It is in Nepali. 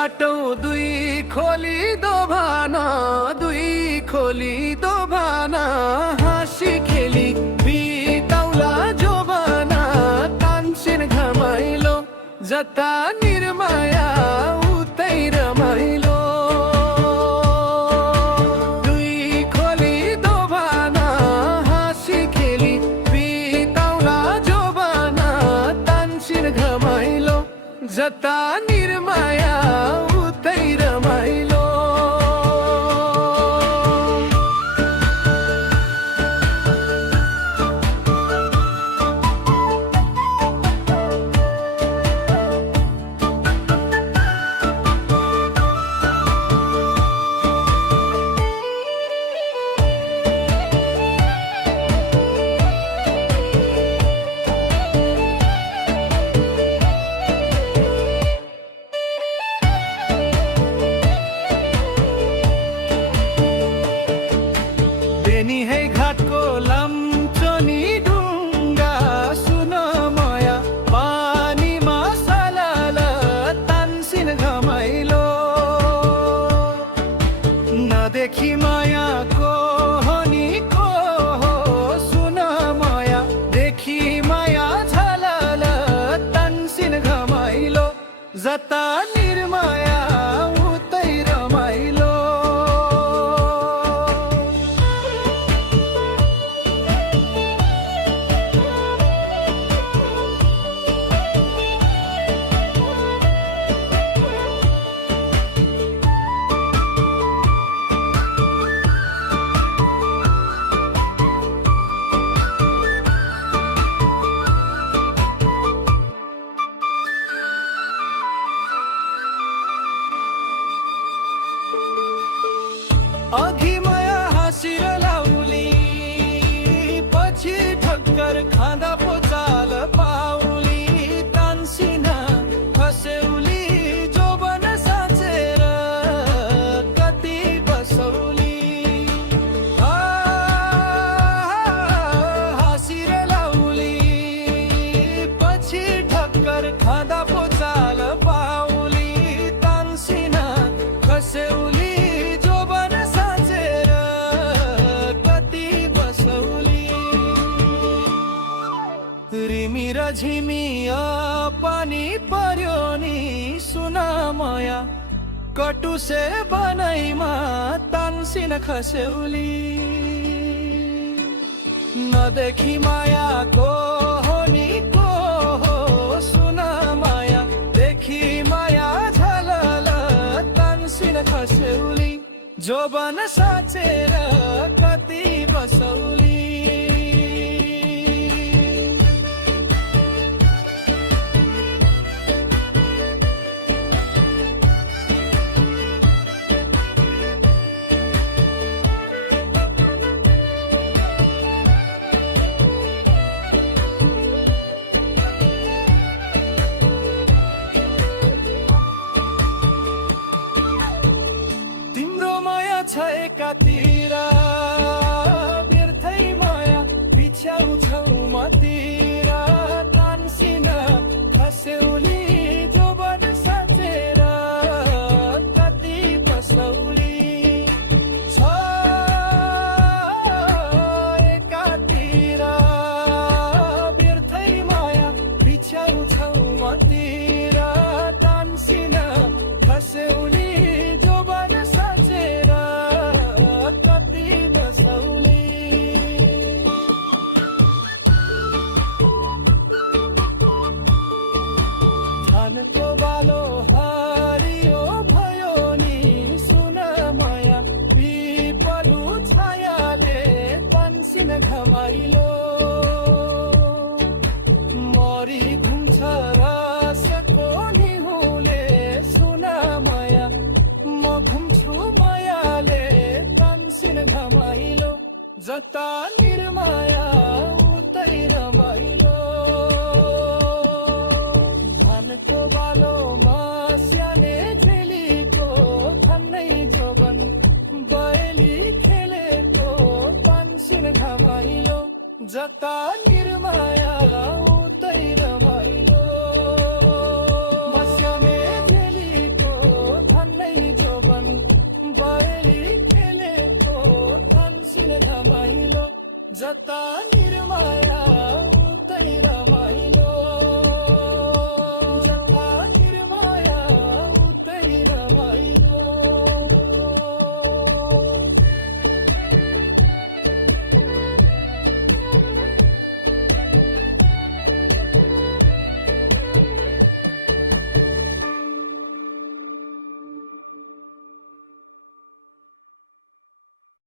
काटौँ दुई खोली दोभाना, दुई खोली दोभाना, हाँसी खेली बिताउला जोबाना, तान्छिन घमाइलो जता निर्माया उतै रमाइलो। दुई खोली दोभाना, हाँसी खेली बिताउला जोबाना, तान्छिन घमाइलो जता निर्माया उतै रमाइलो। बेनी है घाटको लाम्चोनी ढुङ्गा, सुन माया पानीमा सलाल तान्सिन घमाइलो। नदेखि माया को हनी को हो, सुन माया देखि माया झलाल तान्सिन घमाइलो जता निर्माया उतै रमाइलो। अघि माया हाँसिर लाउली, पछि ठक्कर खाँदा पो चाल पाउली, तान्सिन खस्यौली जोबन साँचेर कति बसौली। हाँसिर लाउली, पछि ठक्कर खाँदा पो चाल पाउली, तान्सिन खस्यौली रिमी र झिमी पानी पर्यो नि, सुन माया कटुसे बनाइमा तान्सिन खस्यौली। नदेखि माया को हो नि को हो, सुन माया देखि माया झलल तान्सिन खस्यौली जोबन साँचेर कति बसौली। छ एकातिर व्यर्थै माया बिछ्याउँछौ मतिर, तान्सिन खस्यौली जोबन साँचेर कति बसौली। छ एकातिर व्यर्थै माया बिछ्याउँछौ मतिर, तान्सिन खस्यौली जोबन साँचेर कति बसौली। धानको बालो हरियो भयो नि, सुन माया पिपलु छायाले तान्सिन घमाइलो। मरि घुम्छ रसको निहुले, सुन माया म घुम्छु मायाले तान्सिन घमाइलो जता निर्माया उतै रमाइलो। धानको बालो मस्याने झेलीको खन्नै जोबन बयली खेलेको तान्सिन घमाइलो जता निर्माया उतै रमाइलो। मस्याने झेलीको जता निर्माया उतै रमाइलो